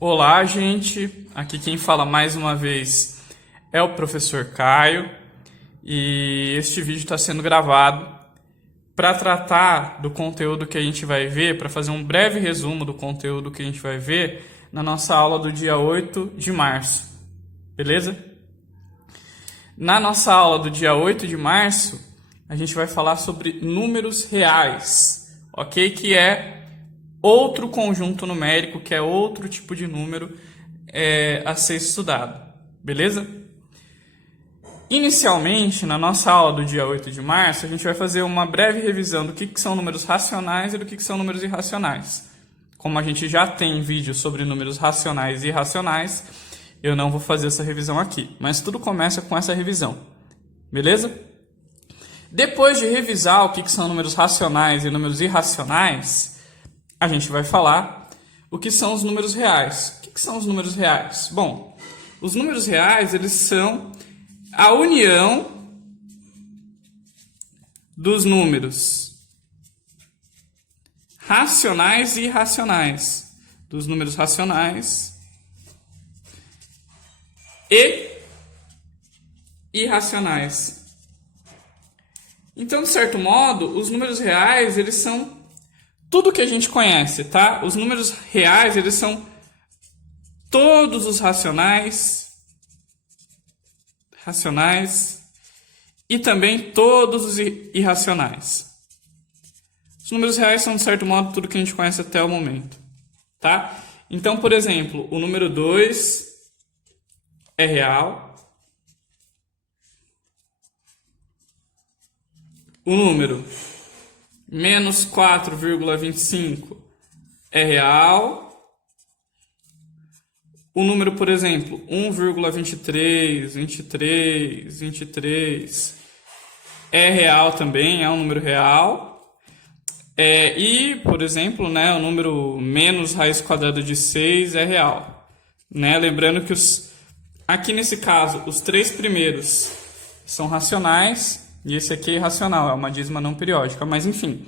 Olá, gente. Aqui quem fala mais uma vez é o professor Caio e este vídeo está sendo gravado para tratar do conteúdo que a gente vai ver, para fazer um breve resumo do conteúdo que a gente vai ver na nossa aula do dia 8 de março, beleza? Na nossa aula do dia 8 de março, a gente vai falar sobre números reais, ok? Que é outro conjunto numérico, que é outro tipo de número a ser estudado, beleza? Inicialmente, na nossa aula do dia 8 de março, a gente vai fazer uma breve revisão do que são números racionais e do que são números irracionais. Como a gente já tem vídeo sobre números racionais e irracionais, eu não vou fazer essa revisão aqui, mas tudo começa com essa revisão, beleza? Depois de revisar o que são números racionais e números irracionais, a gente vai falar o que são os números reais. O que são os números reais? Bom, os números reais, eles são a união dos números racionais e irracionais. Dos números racionais e irracionais. Então, de certo modo, os números reais, eles são tudo que a gente conhece, tá? Os números reais, eles são todos os racionais e também todos os irracionais. Os números reais são, de certo modo, tudo que a gente conhece até o momento, tá? Então, por exemplo, o número 2 é real. O número menos 4,25 é real. O número, por exemplo, 1,23, 23 é real também, é um número real. E, por exemplo, né, o número menos raiz quadrada de 6 é real. Né? Lembrando que aqui nesse caso, os três primeiros são racionais e esse aqui é irracional, é uma dízima não periódica. Mas, enfim,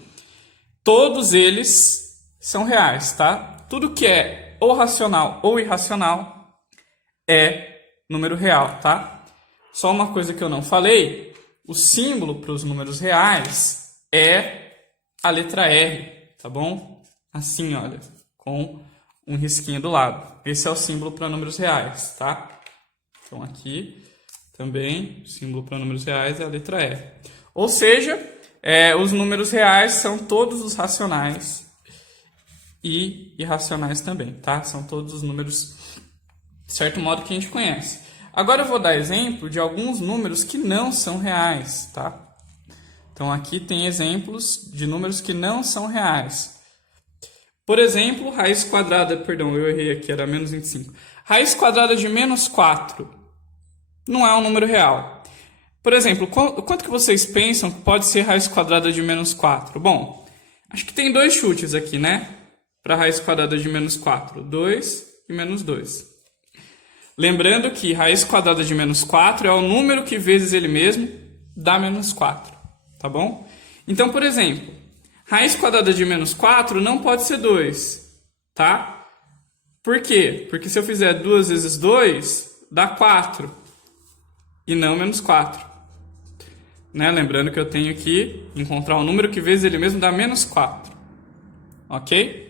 todos eles são reais, tá? Tudo que é ou racional ou irracional é número real, tá? Só uma coisa que eu não falei, o símbolo para os números reais é a letra R, tá bom? Assim, olha, com um risquinho do lado. Esse é o símbolo para números reais, tá? Então aqui também o símbolo para números reais é a letra R. Ou seja, os números reais são todos os racionais e irracionais também, tá? São todos os números, de certo modo, que a gente conhece. Agora eu vou dar exemplo de alguns números que não são reais, tá? Então aqui tem exemplos de números que não são reais. Por exemplo, raiz quadrada, perdão, eu errei aqui, era menos 25. Raiz quadrada de menos 4 não é um número real. Por exemplo, quanto que vocês pensam que pode ser raiz quadrada de menos 4? Bom, acho que tem dois chutes aqui, né? Para raiz quadrada de menos 4, 2 e menos 2. Lembrando que raiz quadrada de menos 4 é o número que vezes ele mesmo dá menos 4, tá bom? Então, por exemplo, raiz quadrada de menos 4 não pode ser 2, tá? Por quê? Porque se eu fizer 2 vezes 2, dá 4 e não menos 4. Né? Lembrando que eu tenho que encontrar um número que vezes ele mesmo dá menos 4, ok?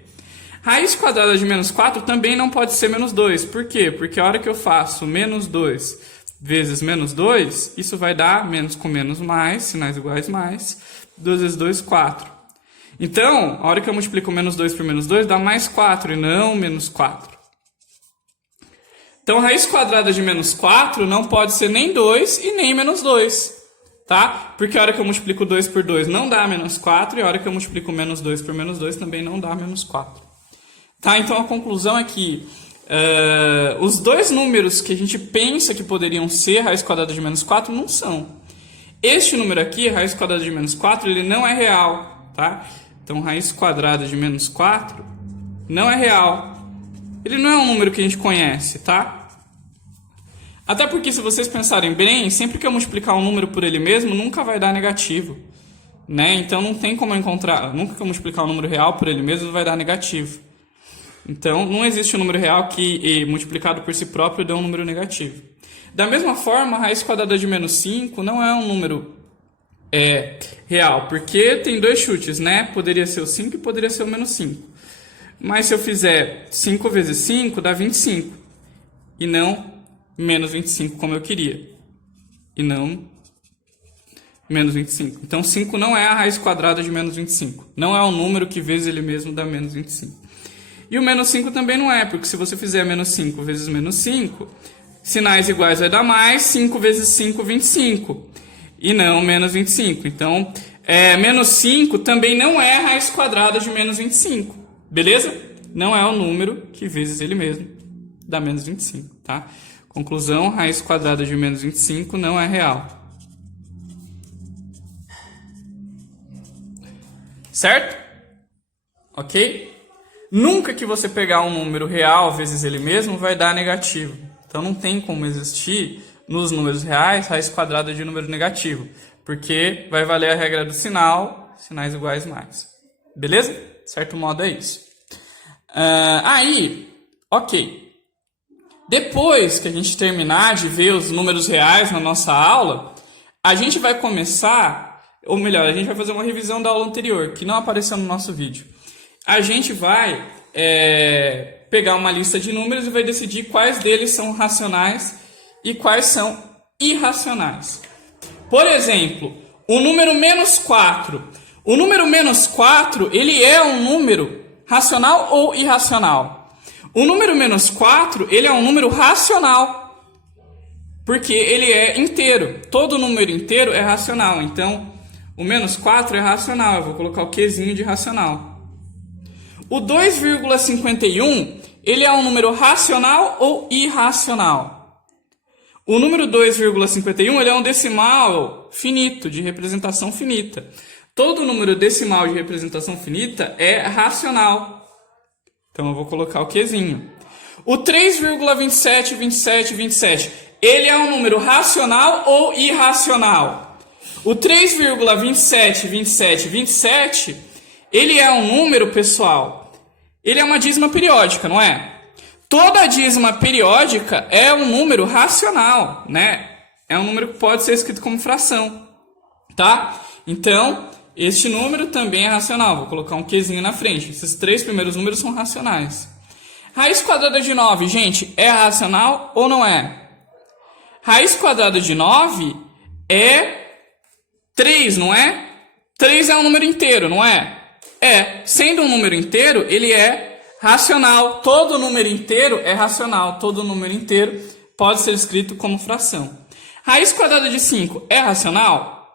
Raiz quadrada de menos 4 também não pode ser menos 2. Por quê? Porque a hora que eu faço menos 2 vezes menos 2, isso vai dar menos com menos mais, sinais iguais mais, 2 vezes 2, 4. Então, a hora que eu multiplico menos 2 por menos 2, dá mais 4 e não menos 4. Então, raiz quadrada de menos 4 não pode ser nem 2 e nem menos 2. Tá? Porque a hora que eu multiplico 2 por 2 não dá menos 4 e a hora que eu multiplico menos 2 por menos 2 também não dá menos 4. Tá? Então a conclusão é que os dois números que a gente pensa que poderiam ser raiz quadrada de menos 4 não são. Este número aqui, raiz quadrada de menos 4, ele não é real. Tá? Então raiz quadrada de menos 4 não é real. Ele não é um número que a gente conhece, tá? Até porque, se vocês pensarem bem, sempre que eu multiplicar um número por ele mesmo, nunca vai dar negativo. Né? Então não tem como eu encontrar, nunca que eu multiplicar um número real por ele mesmo vai dar negativo. Então, não existe um número real que multiplicado por si próprio dê um número negativo. Da mesma forma, a raiz quadrada de menos 5 não é um número real, porque tem dois chutes, né? Poderia ser o 5 e poderia ser o menos 5. Mas se eu fizer 5 vezes 5, dá 25. E não menos 25, como eu queria. E não menos 25. Então, 5 não é a raiz quadrada de menos 25. Não é um número que vezes ele mesmo dá menos 25. E o menos 5 também não é, porque se você fizer menos 5 vezes menos 5, sinais iguais vai dar mais, 5 vezes 5, 25. E não menos 25. Então, menos 5 também não é a raiz quadrada de menos 25. Beleza? Não é o número que vezes ele mesmo dá menos 25, tá? Conclusão, raiz quadrada de menos 25 não é real. Certo? Ok? Nunca que você pegar um número real vezes ele mesmo vai dar negativo. Então não tem como existir nos números reais raiz quadrada de número negativo, porque vai valer a regra do sinal, sinais iguais mais. Beleza? De certo modo é isso. Ok. Depois que a gente terminar de ver os números reais na nossa aula, a gente vai começar, ou melhor, a gente vai fazer uma revisão da aula anterior, que não apareceu no nosso vídeo. A gente vai pegar uma lista de números e vai decidir quais deles são racionais e quais são irracionais. Por exemplo, o número menos 4. O número menos 4, ele é um número racional ou irracional? O número menos 4, ele é um número racional, porque ele é inteiro. Todo número inteiro é racional, então o menos 4 é racional. Eu vou colocar o Qzinho de racional. O 2,51, ele é um número racional ou irracional? O número 2,51, ele é um decimal finito, de representação finita. Todo número decimal de representação finita é racional. Então eu vou colocar o Qzinho. O 3,27, ele é um número racional ou irracional? O 3,27, ele é um número, pessoal, ele é uma dízima periódica, não é? Toda dízima periódica é um número racional, né? É um número que pode ser escrito como fração, tá? Então, este número também é racional. Vou colocar um Qzinho na frente. Esses três primeiros números são racionais. Raiz quadrada de 9, gente, é racional ou não é? Raiz quadrada de 9 é 3, não é? 3 é um número inteiro, não é? Sendo um número inteiro, ele é racional. Todo número inteiro é racional. Todo número inteiro pode ser escrito como fração. Raiz quadrada de 5 é racional?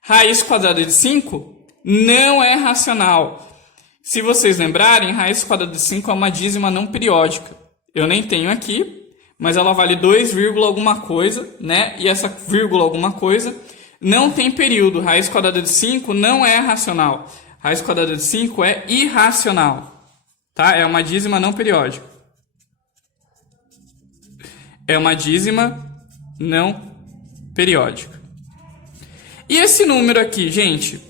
Raiz quadrada de 5 não é racional. Se vocês lembrarem, raiz quadrada de 5 é uma dízima não periódica. Eu nem tenho aqui, mas ela vale 2, alguma coisa, né? E essa vírgula alguma coisa não tem período. Raiz quadrada de 5 não é racional. Raiz quadrada de 5 é irracional, tá? É uma dízima não periódica. É uma dízima não periódica. E esse número aqui, gente?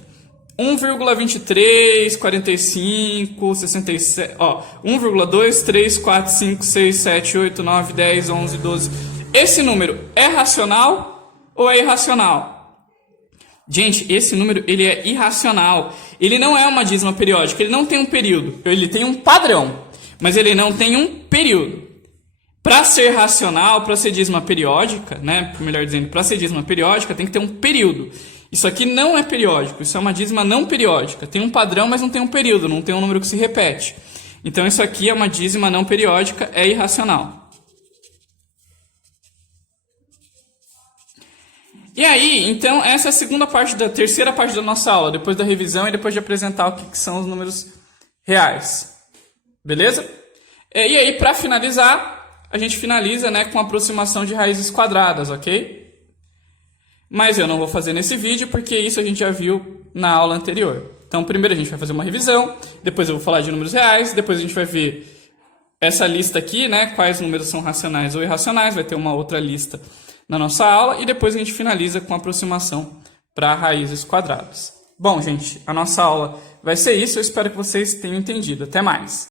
1,23, 45, 67... 1, 2, 3, 4, 5, 6, 7, 8, 9, 10, 11, 12... Esse número é racional ou é irracional? Gente, esse número ele é irracional. Ele não é uma dízima periódica, ele não tem um período. Ele tem um padrão, mas ele não tem um período. Para ser racional, para ser dízima periódica, né? Melhor dizendo, para ser dízima periódica tem que ter um período. Isso aqui não é periódico, isso é uma dízima não periódica. Tem um padrão, mas não tem um período, não tem um número que se repete. Então isso aqui é uma dízima não periódica, é irracional. E aí, então, essa é a terceira parte da nossa aula, depois da revisão e depois de apresentar o que são os números reais. Beleza? E aí, para finalizar, a gente finaliza, né, com aproximação de raízes quadradas, ok? Mas eu não vou fazer nesse vídeo, porque isso a gente já viu na aula anterior. Então, primeiro a gente vai fazer uma revisão, depois eu vou falar de números reais, depois a gente vai ver essa lista aqui, né, quais números são racionais ou irracionais, vai ter uma outra lista na nossa aula, e depois a gente finaliza com aproximação para raízes quadradas. Bom, gente, a nossa aula vai ser isso, eu espero que vocês tenham entendido. Até mais!